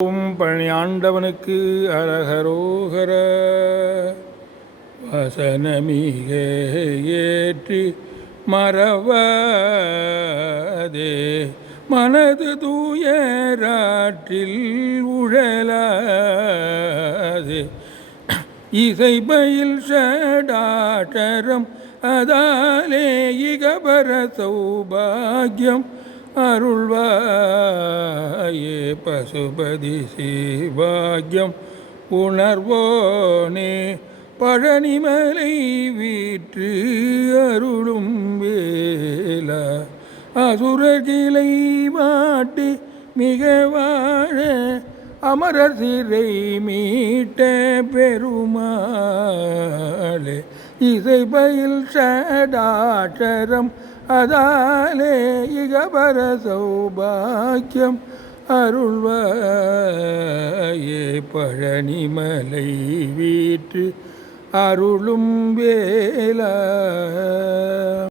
ஓம் பழனி ஆண்டவனுக்கு அரகரோகர. வசனமிக ஏற்றி மறவாதே மனது தூயராற்றில் உழலாதே இசைபயில் ஷடாட்டரம் அதாலே இகபர சௌபாகியம் அருள்வாயே பசுபதி சிவாகியம் உணர்வோனே பழனிமலை வீற்று அருளும் வேலா அசுரகிளை மாட்டி மிக வாழ அமரர் சிறை மீட்ட பெருமாளே இசைபயில் ஷடாட்சரம் அதாலே இகபர சௌபாக்கியம் அருள்வாயே பழனிமலை வீற்று அருளும் வேலா.